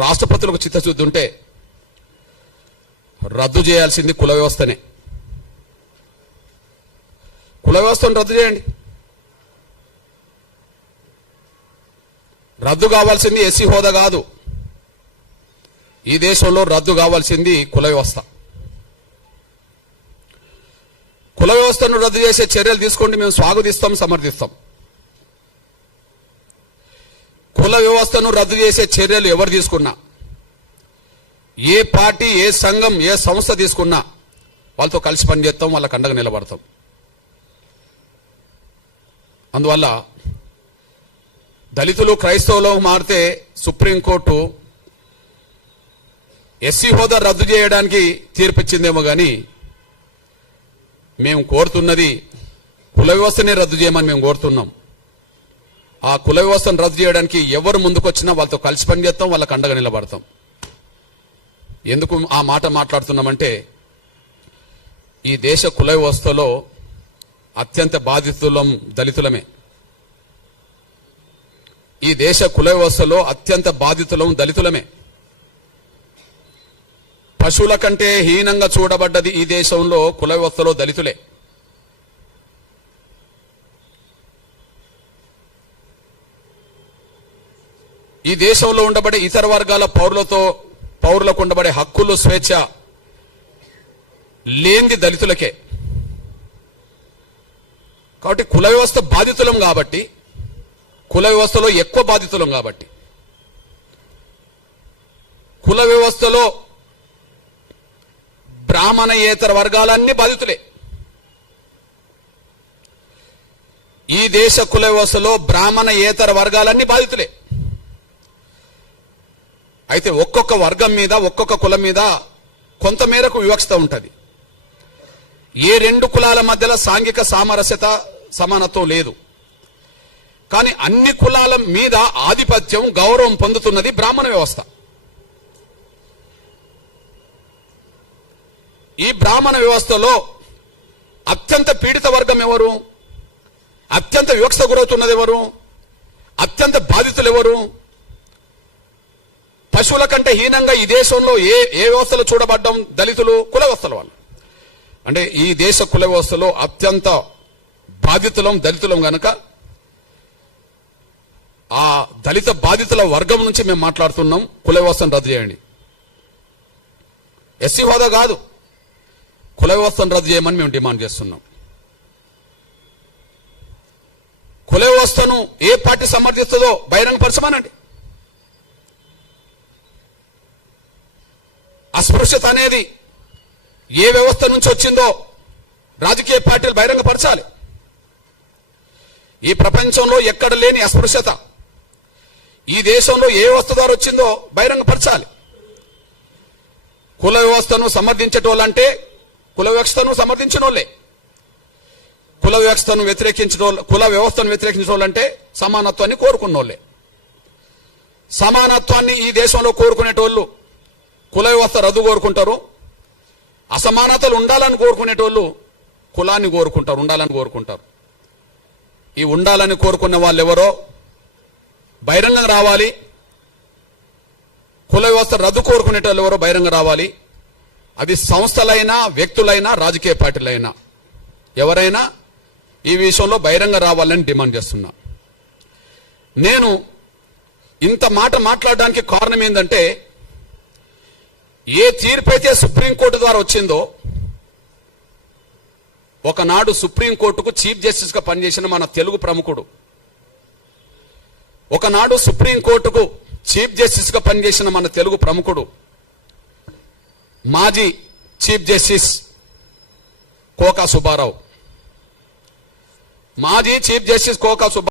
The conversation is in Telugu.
రాష్ట్రపతులకు చిత్తశుద్ధి ఉంటే రద్దు చేయాల్సింది కుల వ్యవస్థనే. కుల వ్యవస్థను రద్దు చేయండి. రద్దు కావాల్సింది ఎస్సీ హోదా కాదు. ఈ దేశంలో రద్దు కావాల్సింది కుల వ్యవస్థ. కుల వ్యవస్థను రద్దు చేసే చర్యలు తీసుకోండి, మేము స్వాగతిస్తాం, సమర్థిస్తాం. కుల వ్యవస్థను రద్దు చేసే చర్యలు ఎవరు తీసుకున్నా, ఏ పార్టీ, ఏ సంఘం, ఏ సంస్థ తీసుకున్నా వాళ్ళతో కలిసి పనిచేస్తాం, వాళ్ళకి అండగా నిలబడతాం. అందువల్ల దళితులు క్రైస్తవులు మారితే సుప్రీంకోర్టు ఎస్సీ హోదా రద్దు చేయడానికి తీర్పిచ్చిందేమో కానీ మేము కోరుతున్నది కుల వ్యవస్థనే రద్దు చేయమని మేము కోరుతున్నాం. ఆ కుల వ్యవస్థను రద్దు చేయడానికి ఎవరు ముందుకొచ్చినా వాళ్ళతో కలిసి పనిచేస్తాం, వాళ్ళకి అండగా నిలబడతాం. ఎందుకు ఆ మాట మాట్లాడుతున్నామంటే ఈ దేశ కుల వ్యవస్థలో అత్యంత బాధితులం దళితులమే. ఈ దేశ కుల వ్యవస్థలో అత్యంత బాధితులం దళితులమే. పశువుల కంటే హీనంగా చూడబడ్డది ఈ దేశంలో కుల వ్యవస్థలో దళితులే. ఈ దేశంలో ఉండబడే ఇతర వర్గాల పౌరులకు ఉండబడే హక్కులు, స్వేచ్ఛ లేనిది దళితులకే. కాబట్టి కుల వ్యవస్థ బాధితులం కాబట్టి, కుల వ్యవస్థలో ఎక్కువ బాధితులం కాబట్టి, కుల వ్యవస్థలో బ్రాహ్మణేతర వర్గాలన్నీ బాధితులే. ఈ దేశ కుల వ్యవస్థలో బ్రాహ్మణేతర వర్గాలన్నీ బాధితులే. అయితే ఒక్కొక్క వర్గం మీద, ఒక్కొక్క కులం మీద కొంతమేరకు వివక్షత ఉంటుంది. ఏ రెండు కులాల మధ్యలో సాంఘిక సామరస్యత, సమానత్వం లేదు. కానీ అన్ని కులాల మీద ఆధిపత్యం, గౌరవం పొందుతున్నది బ్రాహ్మణ వ్యవస్థ. ఈ బ్రాహ్మణ వ్యవస్థలో అత్యంత పీడిత వర్గం ఎవరు? అత్యంత వివక్షత గురవుతున్నది ఎవరు? అత్యంత బాధితులు ఎవరు? పశువుల కంటే హీనంగా ఈ దేశంలో ఏ వ్యవస్థలో చూడబడ్డం? దళితులు, కుల వ్యవస్థల వాళ్ళు. అంటే ఈ దేశ కుల వ్యవస్థలో అత్యంత బాధితులం దళితులం గనక ఆ దళిత బాధితుల వర్గం నుంచి మేము మాట్లాడుతున్నాం. కుల వ్యవస్థను రద్దు చేయండి. ఎస్సీ హోదా కాదు, కుల వ్యవస్థను రద్దు చేయమని మేము డిమాండ్ చేస్తున్నాం. కుల వ్యవస్థను ఏ పార్టీ సమర్థిస్తుందో బహిరంగపరచమనండి. అస్పృశ్యత అనేది ఏ వ్యవస్థ నుంచి వచ్చిందో రాజకీయ పార్టీలు బహిరంగపరచాలి. ఈ ప్రపంచంలో ఎక్కడ లేని అస్పృశ్యత ఈ దేశంలో ఏ వ్యవస్థ ద్వారా వచ్చిందో బహిరంగపరచాలి. కుల వ్యవస్థను సమర్థించేటోళ్ళంటే కుల వ్యవస్థను సమర్థించిన వాళ్ళే. కుల వ్యవస్థను వ్యతిరేకించిన వాళ్ళంటే సమానత్వాన్ని కోరుకున్న వాళ్ళే. సమానత్వాన్ని ఈ దేశంలో కోరుకునేటోళ్ళు కుల వ్యవస్థ రద్దు కోరుకుంటారు. అసమానతలు ఉండాలని కోరుకునేటోళ్ళు కులాన్ని కోరుకుంటారు, ఉండాలని కోరుకుంటారు. ఈ ఉండాలని కోరుకునే వాళ్ళు ఎవరో బహిరంగంగా రావాలి. కుల వ్యవస్థ రద్దు కోరుకునేటోళ్ళు ఎవరో బహిరంగ రావాలి. అది సంస్థలైనా, వ్యక్తులైనా, రాజకీయ పార్టీలైనా ఎవరైనా ఈ విషయంలో బహిరంగ రావాలని డిమాండ్ చేస్తున్నా. నేను ఇంత మాట మాట్లాడడానికి కారణం ఏంటంటే ఏ తీర్పు అయితే సుప్రీంకోర్టు ద్వారా వచ్చిందో, ఒకనాడు సుప్రీంకోర్టుకు చీఫ్ జస్టిస్ గా పనిచేసిన మన తెలుగు ప్రముఖుడు, ఒకనాడు సుప్రీంకోర్టుకు చీఫ్ జస్టిస్ గా పనిచేసిన మన తెలుగు ప్రముఖుడు, మాజీ చీఫ్ జస్టిస్ కోకా సుబ్బారావు, మాజీ చీఫ్ జస్టిస్ కోకా సుబ్బారావు